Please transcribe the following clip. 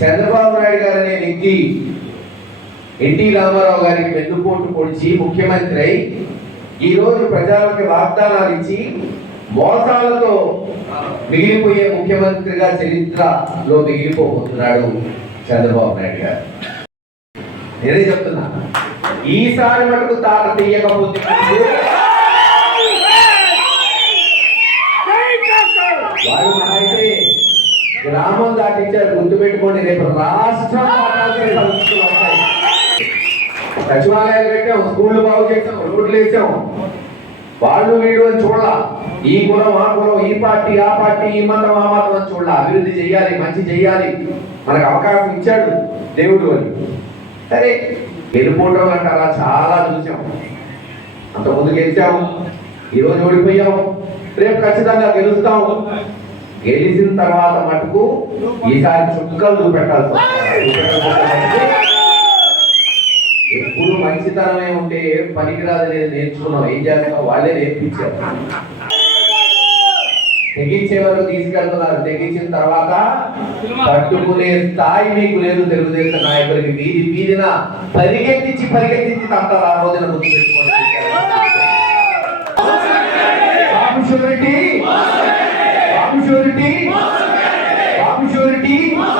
చంద్రబాబు నాయుడు గారు అనే వ్యక్తి ఎన్టీ రామారావు గారికి వెన్నుపోటు పొడిచి ముఖ్యమంత్రి అయి ఈ రోజు ప్రజలకి వాగ్దానాలు ఇచ్చి మోసాలతో మిగిలిపోయే ముఖ్యమంత్రిగా చరిత్రలో మిగిలిపోతున్నాడు చంద్రబాబు నాయుడు గారు. నేనే చెప్తున్నా. ఈసారి మటుకు తాత తీయకపోతే వాళ్ళు అయితే గ్రామం దాటించారు గుర్తుపెట్టుకోండి రేపు రాష్ట్రం సచివాలయాలు పెట్టాం స్కూళ్ళు బాగు చేసాం రోడ్లు వేసాం. వాళ్ళు వీడు అని చూడాల. ఈ కులం ఆ కులం ఈ పార్టీ ఆ పార్టీ ఈ మతం ఆ మతం అని చూడాల. అభివృద్ధి చేయాలి మంచి చేయాలి. మనకు అవకాశం ఇచ్చాడు దేవుడు అని. సరే వెళ్ళిపోవడం అంటారా? చాలా చూసాం. అంత ముందు గెలిచాము ఈరోజు ఓడిపోయాము రేపు ఖచ్చితంగా గెలుస్తాము గెలిచిన తర్వాత మటుకు ఈసారి చుక్కలు చూపెట్టాల్సి ఎప్పుడు మంచితనమే ఉంటే ఏం పనికిరాదు నేను నేర్చుకున్నాం ఏం చేస్తామో వాళ్ళే నేర్పించారు. తెగించే వరకు తీసుకెళ్తున్నారు. తెగించిన తర్వాత పట్టుకునే స్థాయి మీకు లేదు తెలుగుదేశం నాయకులకి. వీధి వీధిన పరిగెత్తించి పరిగెత్తించి తప్ప ఆ రోజున గుర్తుపెట్టుకోండి You.